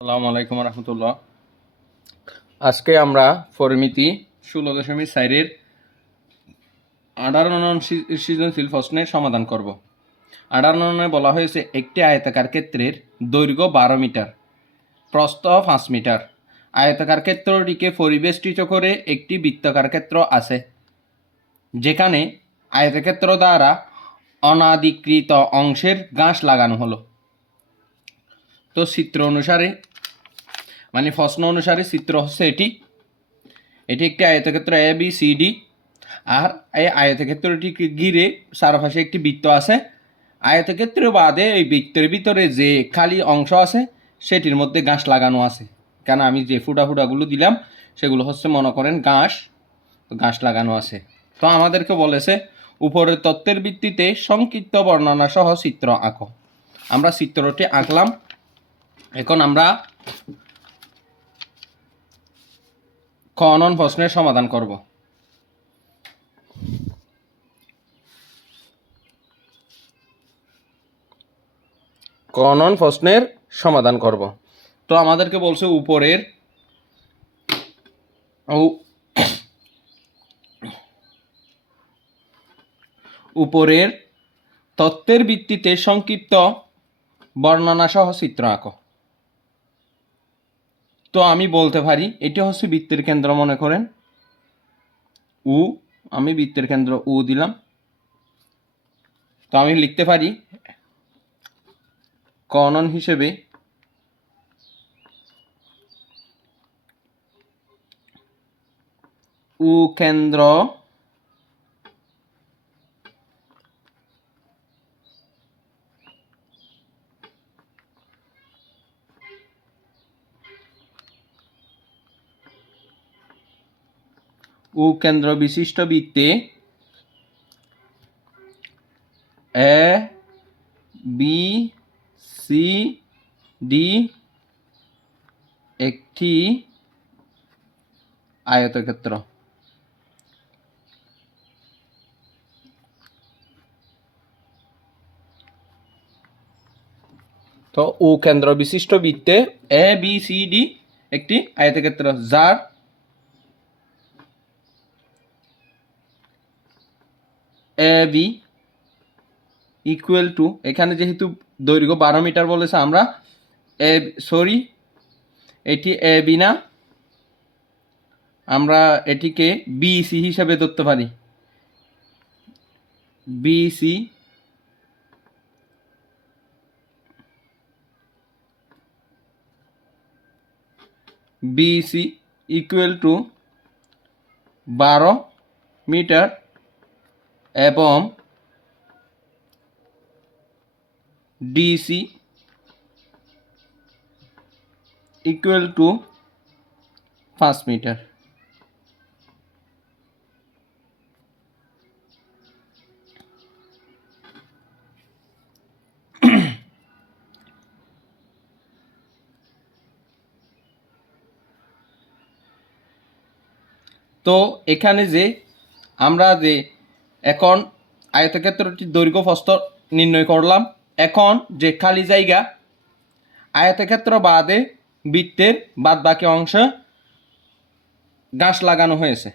আসসালামু আলাইকুম রহমতুল্লাহ। আজকে আমরা পরিমিতি ষোলো দশমিক সাইরের আঠারো নন সৃজনশীল প্রশ্নের সমাধান করব। আঠারো ননে বলা হয়েছে, একটি আয়তাকার ক্ষেত্রের দৈর্ঘ্য বারো মিটার, প্রস্থ পাঁচ মিটার। আয়তাকার ক্ষেত্রটিকে পরিবেষ্টিত করে একটি বৃত্তাকার ক্ষেত্র আছে, যেখানে আয়তক্ষেত্র দ্বারা অনাধিকৃত অংশের গাঁশ লাগানো হলো। তো চিত্র অনুসারে মানে প্রশ্ন অনুসারে চিত্র হচ্ছে এটি। এটি একটি আয়তক্ষেত্র এ বি সি ডি আর এই আয়তক্ষেত্রটিকে ঘিরে চারপাশে একটি বৃত্ত আছে। আয়তক্ষেত্র বাদে এই বৃত্তের ভিতরে যে খালি অংশ আছে, সেটির মধ্যে ঘাস লাগানো আছে। কেন আমি যে ফুটা ফুটাগুলো দিলাম, সেগুলো হচ্ছে, মনে করেন, ঘাস। ঘাস লাগানো আছে। তো আমাদেরকে বলেছে, উপরের তত্ত্বের ভিত্তিতে সংক্ষিপ্ত বর্ণনা সহ চিত্র আঁকো। আমরা চিত্রটি আঁকলাম। এখন আমরা খনন প্রশ্নের সমাধান করব। খনন প্রশ্নের সমাধান করব। তো আমাদেরকে বলছে উপরের উপরের তত্ত্বের ভিত্তিতে সংক্ষিপ্ত বর্ণনা সহ চিত্র আঁকো। তো আমি বলতে পারি, এটি হচ্ছে বৃত্তের কেন্দ্র মনে করেন। উ, আমি বৃত্তের কেন্দ্র উ দিলাম। তো আমি লিখতে পারি, কনন হিসেবে উ কেন্দ্র ও কেন্দ্র বিশিষ্ট বৃত্তে এ, বি, সি, ডি একটি আয়তক্ষেত্র। তো ও কেন্দ্র বিশিষ্ট বৃত্তে এ, বি, সি, ডি একটি আয়তক্ষেত্র। যার এ বি ইকুয়াল টু এখানে যেহেতু দৈর্ঘ্য বারো মিটার বলেছে আমরা, এ সরি এটি এ বি না, আমরা এটিকে বিসি হিসাবে ধরতে পারি। বিসি বিসি ইকুয়াল টু বারো মিটার এবং ডিসি ইকুয়াল টু পাঁচ মিটার তো এখানে যে আমরা যে এখন আয়তক্ষেত্রটির দৈর্ঘ্য প্রস্থ নির্ণয় করলাম। এখন যে খালি জায়গা, আয়তক্ষেত্র বাদে বৃত্তের বাদ বাকি অংশ গাছ লাগানো হয়েছে।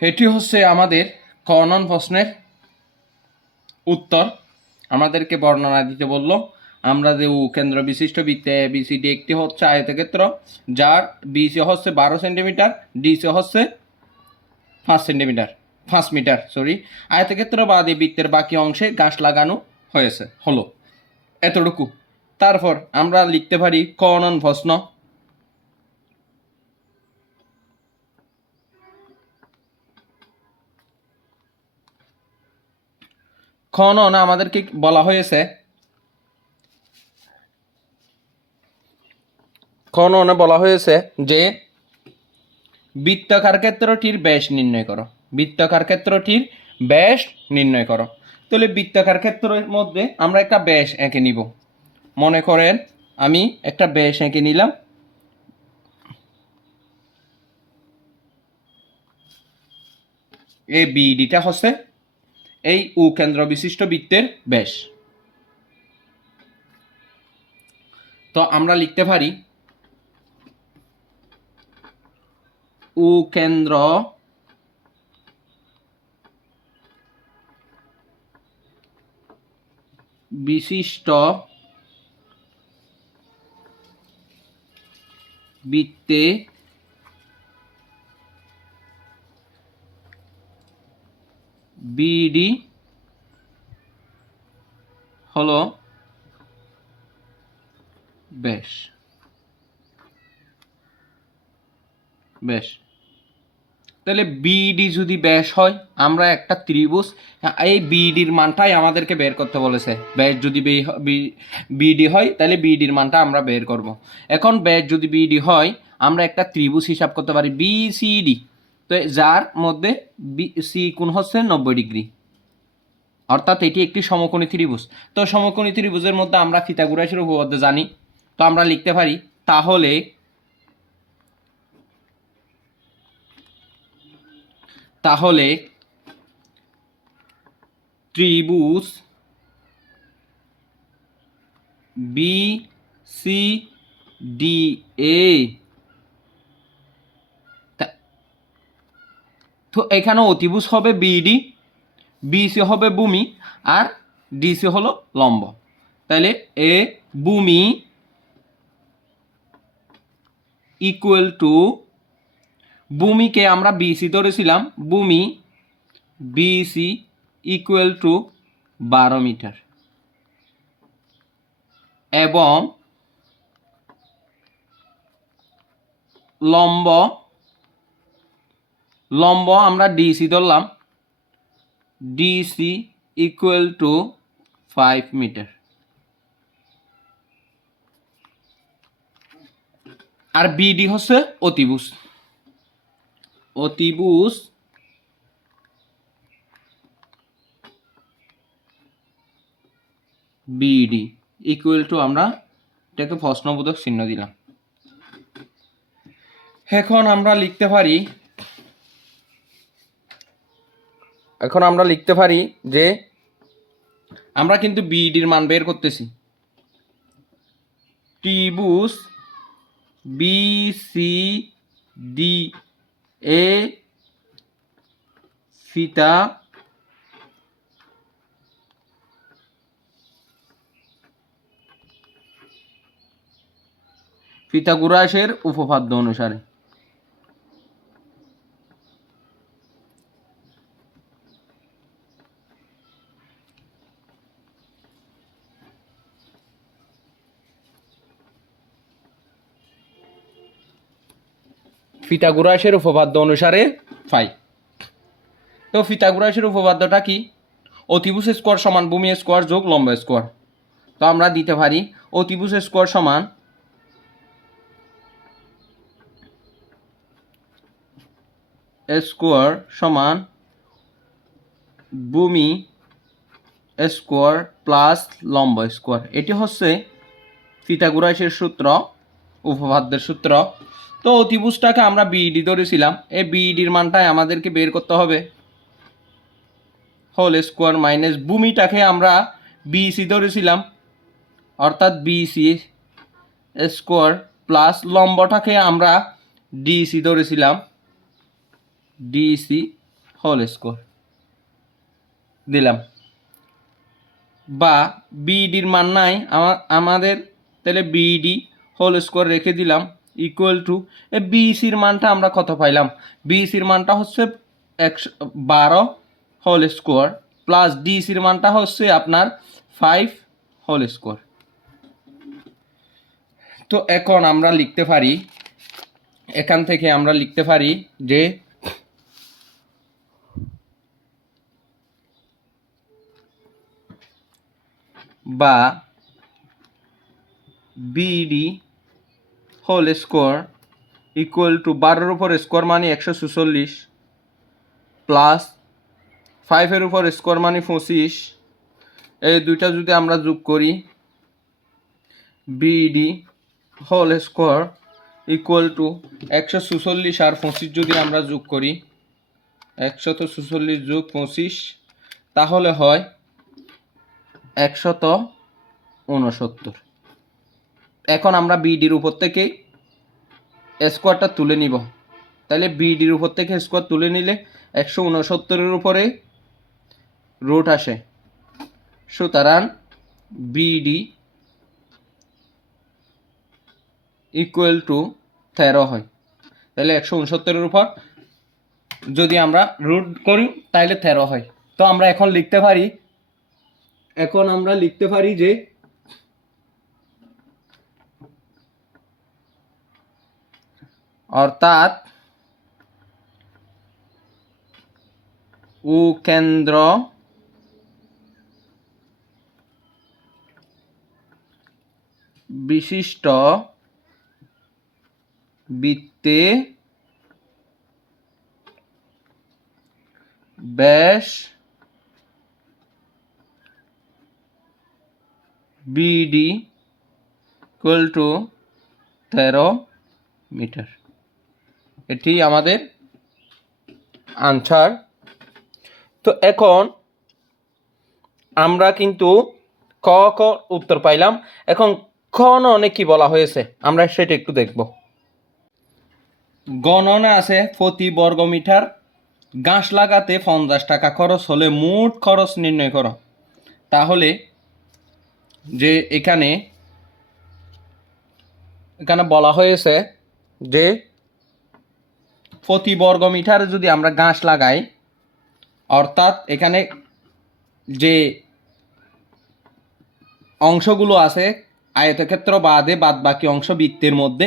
এটি হচ্ছে আমাদের কনন প্রশ্নের উত্তর। আমাদেরকে বর্ণনা দিতে বলল, আমরা যে কেন্দ্র বিশিষ্ট বৃত্তে বিসিডি একটি হচ্ছে আয়তক্ষেত্র, যার বিসি হচ্ছে বারো সেন্টিমিটার ডিসি হচ্ছে পাঁচ সেন্টিমিটার, পাঁচ মিটার সরি আয়তক্ষেত্র বাদে বৃত্তের বাকি অংশে গাছ লাগানো হয়েছে, হলো। এতটুকু। তারপর আমরা লিখতে পারি কনন প্রশ্ন। খনন আমাদেরকে বলা হয়েছে? খননে বলা হয়েছে যে বৃত্তাকার ক্ষেত্রটির ব্যাস নির্ণয় করো। বৃত্তাকার ক্ষেত্রটির ব্যাস নির্ণয় করো। তাহলে বৃত্তাকার ক্ষেত্রের মধ্যে আমরা একটা ব্যাস এঁকে নিব। মনে করেন আমি একটা ব্যাস এঁকে নিলাম। এই বিডিটা হচ্ছে এই উ কেন্দ্র বিশিষ্ট বৃত্তের ব্যাস। তো আমরা লিখতে পারি উ কেন্দ্র বিশিষ্ট বৃত্তে বিডি হলো বেশ বেশ তাহলে বিডি যদি ব্যাস হয়, আমরা একটা ত্রিভুজ, এই বিডির মানটাই আমাদেরকে বের করতে বলেছে। ব্যাস যদি বিডি হয়, তাহলে বিডির মানটা আমরা বের করব। এখন ব্যাস যদি বিডি হয়, আমরা একটা ত্রিভুজ হিসাব করতে পারি বিসিডি তো যার মধ্যে বি, সি কোণ হচ্ছে নব্বই ডিগ্রি। অর্থাৎ এটি একটি সমকোণী ত্রিভুজ। তো সমকোণী ত্রিভুজের মধ্যে আমরা ফিতাগুরাশির উপপাদ্য জানি। তো আমরা লিখতে পারি, তাহলে তাহলে ত্রিভুজ বি, সি, ডি, এ তো এখানে অতিভুজ হবে বিডি বিসি হবে ভূমি আর ডিসি হলো লম্ব। তাহলে এ ভূমি ইকুয়াল টু ভূমিকে আমরা বিসি ধরেছিলাম, ভূমি বিসি ইকুয়াল টু বারো মিটার। এবং লম্ব লম্ব আমরা ডিসি ধরলাম। DC equal to five metre R BD হচ্ছে অতিভুজ। অতিভুজ বিডি ইকুয়াল টু আমরা এটাকে প্রশ্নবোধক চিহ্ন দিলাম। এখন আমরা লিখতে পারি এখন আমরা লিখতে পারি যে আমরা কিন্তু বিডির মান বের করতেছি। ত্রিভুজ বি সি ডি এ ফিতা ফিতাগুরাসের উপপাদ্য অনুসারে। ফিতাগুরাসের উপপাদ্য অনুসারে পাই তো ফিতাগুরাসের উপপাদ্যটা কি? অতিভুজ স্কোয়ার সমান ভূমি স্কোয়ার যোগ লম্ব স্কোয়ার। তো আমরা দিতে পারি অতিভুজ স্কোয়ার সমান স্কোয়ার সমান ভূমি স্কোয়ার প্লাস লম্ব স্কোয়ার। এটি হচ্ছে ফিতাগুরাসের সূত্র, উপপাদ্যের সূত্র। তো অতিভুজটাকে আমরা বিইডি ধরেছিলাম। এই বিইডির মানটাই আমাদেরকে বের করতে হবে। হোল স্কোয়ার মাইনাস ভূমিটাকে আমরা বিসি ধরেছিলাম। অর্থাৎ বিসি স্কোয়ার প্লাস লম্বটাকে আমরা ডিসি ধরেছিলাম। ডিসি হোল স্কোয়ার দিলাম। বা বিডির মান নাই আমাদের তাহলে বিইডি হোল স্কোয়ার রেখে দিলাম। ইকুয়াল টু এ বিসির মানটা আমরা কত পাইলাম? বিসির মানটা হচ্ছে একশো বারো হোল স্কোয়ার প্লাস ডিসির মানটা হচ্ছে আপনার ফাইভ হোল স্কোয়ার তো এখন আমরা লিখতে পারি, এখান থেকে আমরা লিখতে পারি যে বা BD whole square equal to বারোর উপর স্কোয়ার মানে একশো চুচল্লিশ প্লাস ফাইভের উপর স্কোয়ার মানে পঁচিশ। এই দুইটা যদি আমরা যোগ করি BD whole square equal to একশো চুচল্লিশ আর পঁচিশ যদি আমরা যোগ করি একশত চুচল্লিশ যোগ পঁচিশ, তাহলে হয় একশত উনসত্তর এখন আমরা বিডির উপর থেকে স্কোয়ারটা তুলে নিব। তাহলে বিডির উপর থেকে স্কোয়ার তুলে নিলে একশো উনসত্তরের উপরে রুট আসে। সুতরাং বিডি ইকুয়াল টু তেরো হয়। তাহলে একশো উনসত্তরের উপর যদি আমরা রুট করি তাহলে তেরো হয়। তো আমরা এখন লিখতে পারি, এখন আমরা লিখতে পারি যে অর্থাৎ উ কেন্দ্র বিশিষ্ট বৃত্তে ব্যাস বিডি ইকুয়াল টু তেরো মিটার। এটি আমাদের আনসার তো এখন আমরা কিন্তু ক ক উত্তর পাইলাম। এখন খননে কি বলা হয়েছে? আমরা সেটা একটু দেখব। গণনা আছে প্রতি বর্গ মিটার গাছ লাগাতে পঞ্চাশ টাকা খরচ হলে মোট খরচ নির্ণয় করো। তাহলে যে এখানে এখানে বলা হয়েছে যে প্রতি বর্গ মিটারে যদি আমরা গাছ লাগাই, অর্থাৎ এখানে যে অংশগুলো আছে, আয়তক্ষেত্র বাদে বাদ বাকি অংশ বৃত্তের মধ্যে,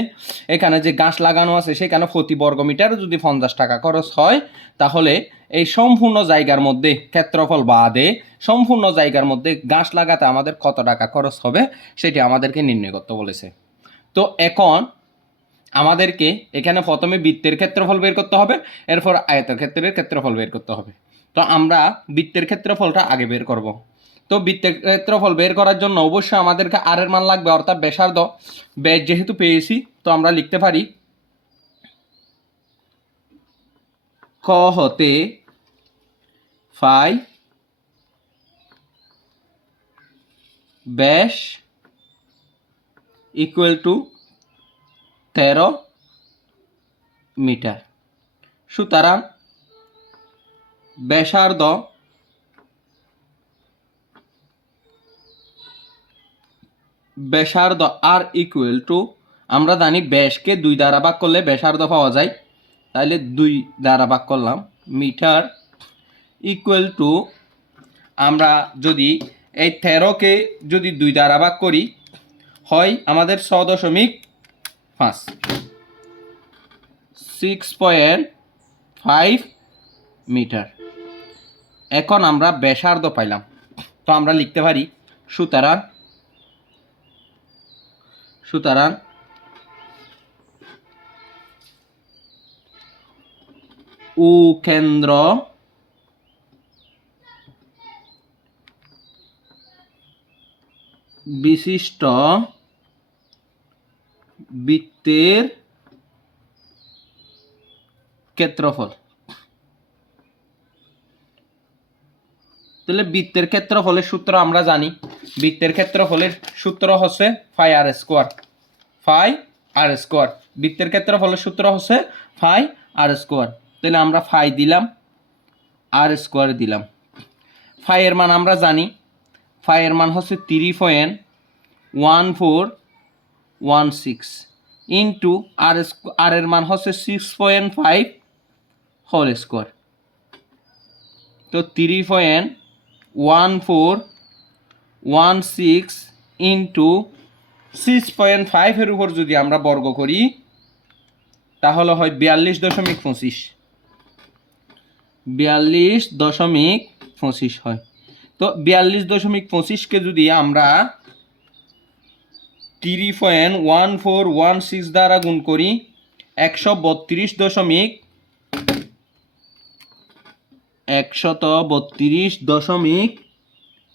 এখানে যে গাছ লাগানো আছে সেখানে প্রতি বর্গ মিটারে যদি পঞ্চাশ টাকা খরচ হয়, তাহলে এই সম্পূর্ণ জায়গার মধ্যে ক্ষেত্রফল বাদে সম্পূর্ণ জায়গার মধ্যে গাছ লাগাতে আমাদের কত টাকা খরচ হবে, সেটি আমাদেরকে নির্ণয় করতে বলেছে। তো এখন আমাদেরকে এখানে প্রথমে বৃত্তের ক্ষেত্রফল বের করতে হবে, এরপর আয়তক্ষেত্রের ক্ষেত্রফল বের করতে হবে। তো আমরা বৃত্তের ক্ষেত্রফলটা আগে বের করব। তো বৃত্তের ক্ষেত্রফল বের করার জন্য অবশ্যই আমাদেরকে আর এর মান লাগবে, অর্থাৎ ব্যাসার্ধ। ব্যাস যেহেতু পেয়েছি, তো আমরা লিখতে পারি, ক হতে ফাই ব্যাস ইকুয়াল টু তেরো মিটার। সুতরাং ব্যাসার্ধ ব্যাসার্ধ আর ইকুয়াল টু আমরা জানি ব্যাসকে দুই দ্বারা ভাগ করলে ব্যাসার্ধ পাওয়া যায়। তাহলে দুই দ্বারা ভাগ করলাম মিটার ইকুয়াল টু আমরা যদি এই তেরোকে যদি দুই দ্বারা ভাগ করি, হয় আমাদের ছ দশমিক পাঁচ। সিক্স পয়েন্ট ফাইভ মিটার এখন আমরা ব্যাসার্ধ পাইলাম। তো আমরা লিখতে পারি সুতরাং সুতরাং উ কেন্দ্র বিশিষ্ট বৃত্তের ক্ষেত্রফল। তাহলে বৃত্তের ক্ষেত্রফলের সূত্র আমরা জানি। বৃত্তের ক্ষেত্রফলের সূত্র হচ্ছে pi r square pi r square বৃত্তের ক্ষেত্রফলের সূত্র হচ্ছে ফাই আর স্কোয়ার তাহলে আমরা ফাই দিলাম আর স্কোয়ার দিলাম। ফাই এর মান আমরা জানি। ফাই এর মান হচ্ছে three point one four one six into r r এর মান হচ্ছে six point five whole square তো three point one four one six into six point ফাইভের উপর যদি আমরা বর্গ করি, তাহলে হয় বিয়াল্লিশ দশমিক পঁচিশ। বিয়াল্লিশ দশমিক পঁচিশ হয়। তো বিয়াল্লিশ দশমিক পঁচিশকে যদি আমরা three point one four one six দ্বারা গুণ করি একশো বত্রিশ দশমিক একশত বত্রিশ দশমিক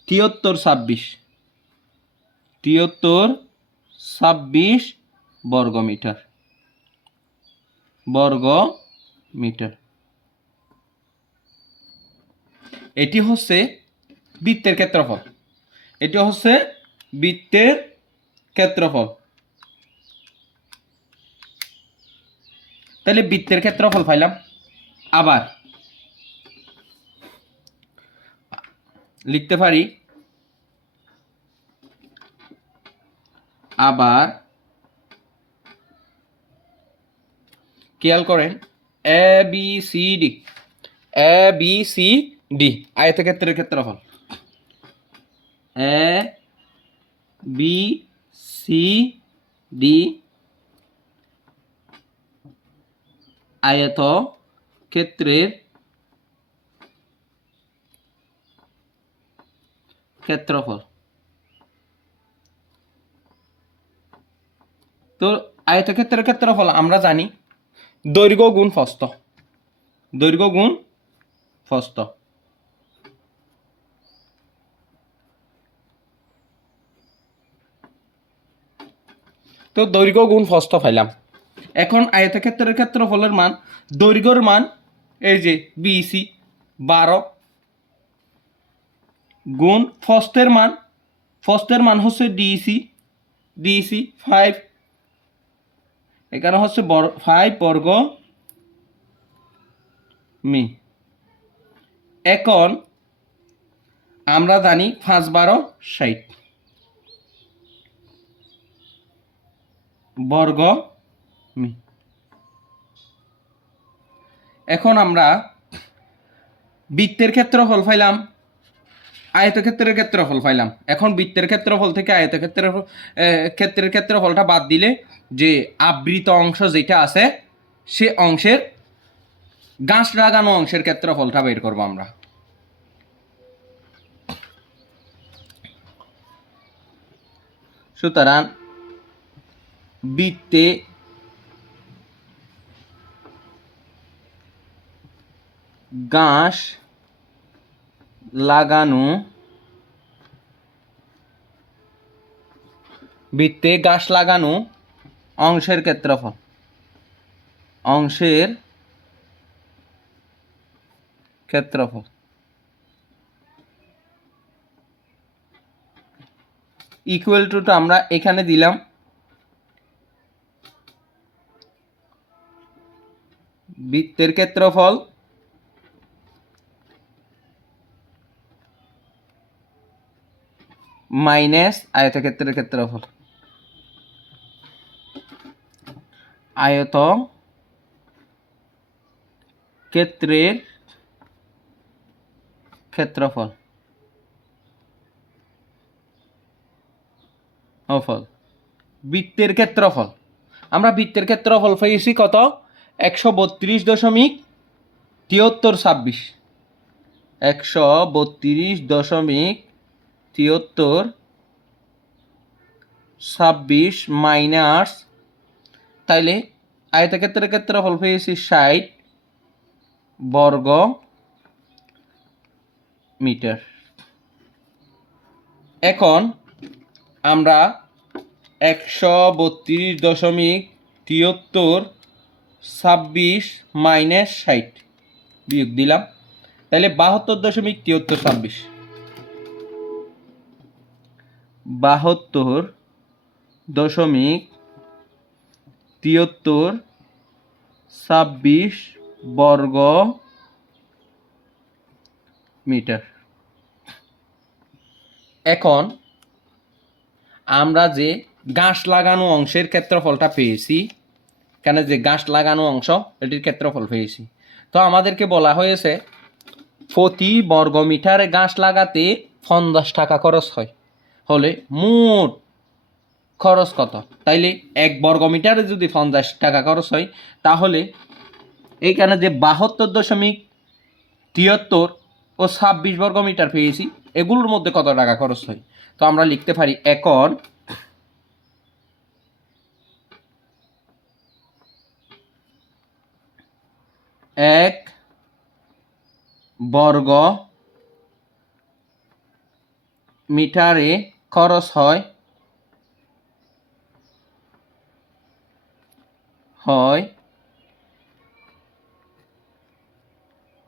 তিয়াত্তর ছাব্বিশ। তিয়াত্তর ছাব্বিশ বর্গমিটার। বর্গ মিটার এটি হচ্ছে বৃত্তের ক্ষেত্রফল। এটি হচ্ছে বৃত্তের ক্ষেত্রফল। তাহলে বৃত্তের ক্ষেত্রফল পাইলাম। আবার লিখতে পারি। আবার খেয়াল করেন A B C D A B C D আয়তক্ষেত্রের ক্ষেত্রফল। এ বি সি, ডি, আয়ত ক্ষেত্রের ক্ষেত্রফল। তো আয়তক্ষেত্রের ক্ষেত্রফল আমরা জানি। দৈর্ঘ্য গুণ ফস্ত। দৈর্ঘ্য গুণ ফস্ত। তো দৈর্ঘ্য গুণ ফস্ত পাইলাম। এখন আয়তক্ষেত্রের ক্ষেত্রফলের মান, দৈর্ঘ্যর মান, এই যে বিসি বারো, গুণ ফস্টের মান ফস্টের মান হচ্ছে ডিসি ডিসি ফাইভ এখানে হচ্ছে ফাইভ বর্গ মি এখন আমরা জানি পাঁচ বারো ষাট। বর্গ, মি। এখন আমরা বৃত্তের ক্ষেত্রফল পাইলাম, আয়তক্ষেত্রের ক্ষেত্রফল পাইলাম। এখন বৃত্তের ক্ষেত্রফল থেকে আয়তক্ষেত্রের ক্ষেত্রের ক্ষেত্রফলটা বাদ দিলে যে আবৃত অংশ যেটা আছে, সে অংশের গাছ লাগানো অংশের ক্ষেত্রফলটা বের করব আমরা। সুতরাং বৃত্তে গাছ লাগানো বৃত্তে গাছ লাগানো অংশের ক্ষেত্রফল। অংশের ক্ষেত্রফল। ইকুয়াল টুটা আমরা এখানে দিলাম বৃত্তের ক্ষেত্রফল? মাইনাস আয়তক্ষেত্রের ক্ষেত্রফল। আয়ত ক্ষেত্রের ক্ষেত্রফল। ফল বৃত্তের ক্ষেত্রফল। আমরা বৃত্তের ক্ষেত্রফল পেয়েছি কত? একশো বত্রিশ দশমিক তিয়াত্তর ছাব্বিশ। একশো বত্রিশ দশমিক তিয়াত্তর ছাব্বিশ মাইনাস, তাইলে আয়তক্ষেত্রের ক্ষেত্রফল পেয়েছি ষাট বর্গ মিটার। এখন আমরা একশো বত্রিশ দশমিক তিয়াত্তর ছাব্বিশ মাইনাস ষাট বিয়োগ দিলাম। তাহলে বাহাত্তর দশমিক তিয়াত্তর ছাব্বিশ। বাহাত্তর দশমিক তিয়াত্তর ছাব্বিশ বর্গ মিটার। এখন আমরা যে গাছ লাগানো অংশের ক্ষেত্রফলটা পেয়েছি কেন যে গাছ লাগানো অংশ, এটির ক্ষেত্রফল পেয়েছি। তো আমাদেরকে বলা হয়েছে, প্রতি বর্গ মিটারে গাছ লাগাতে পঞ্চাশ টাকা খরচ হয়। হলে মোট খরচ কত? তাইলে এক বর্গ মিটারে যদি পঞ্চাশ টাকা খরচ হয়, তাহলে এইখানে যে বাহাত্তর দশমিক তিয়াত্তর ও ছাব্বিশ বর্গ মিটার পেয়েছি, এগুলোর মধ্যে কত টাকা খরচ হয়? তো আমরা লিখতে পারি এখন এক বর্গ মিটারে খরচ হয় হয়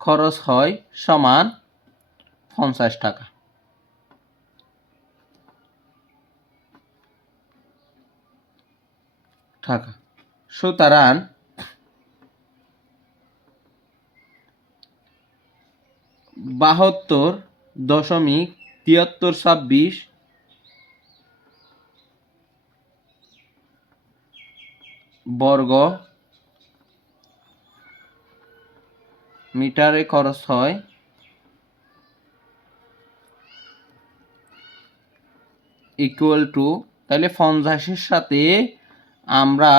খরচ হয় সমান পঞ্চাশ টাকা। টাকা। সুতরাং বাহাত্তর দশমিক তিয়াত্তর ছাব্বিশ বর্গ মিটারে খরচ হয় ইকুয়াল টু তাহলে পঞ্চাশের সাথে আমরা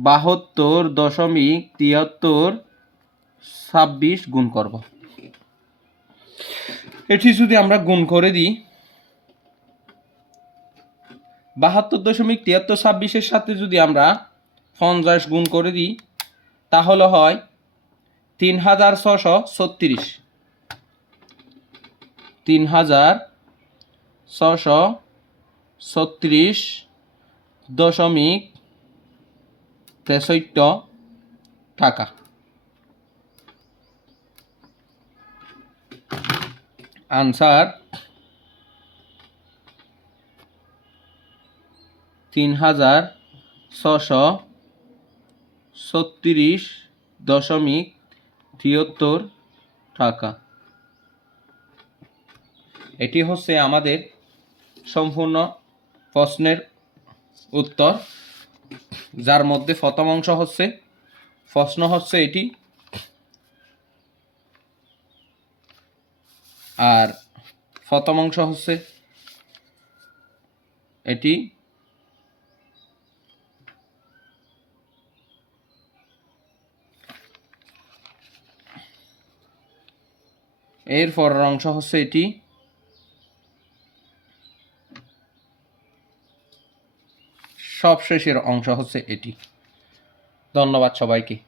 বাহাত্তর দশমিক তিয়াত্তর ছাব্বিশ গুণ করব। এটি যদি আমরা গুণ করে দিই, বাহাত্তর দশমিক তিয়াত্তর ছাব্বিশের সাথে যদি আমরা পঞ্চাশ গুণ করে দিই, তাহলে হয় তিন হাজার ছশো ছত্রিশ। তিন হাজার ছশো ছত্রিশ দশমিক তেষট্ট টাকা। আনসার তিন হাজার ছশো ছত্রিশ দশমিক তিয়াত্তর টাকা। এটি হচ্ছে আমাদের সম্পূর্ণ প্রশ্নের উত্তর, যার মধ্যে প্রথম অংশ হচ্ছে, প্রশ্ন হচ্ছে এটি আর প্রথম অংশ হচ্ছে এটি এর পরের অংশ হচ্ছে এটি সবশেষের অংশ হচ্ছে এটি। ধন্যবাদ সবাইকে।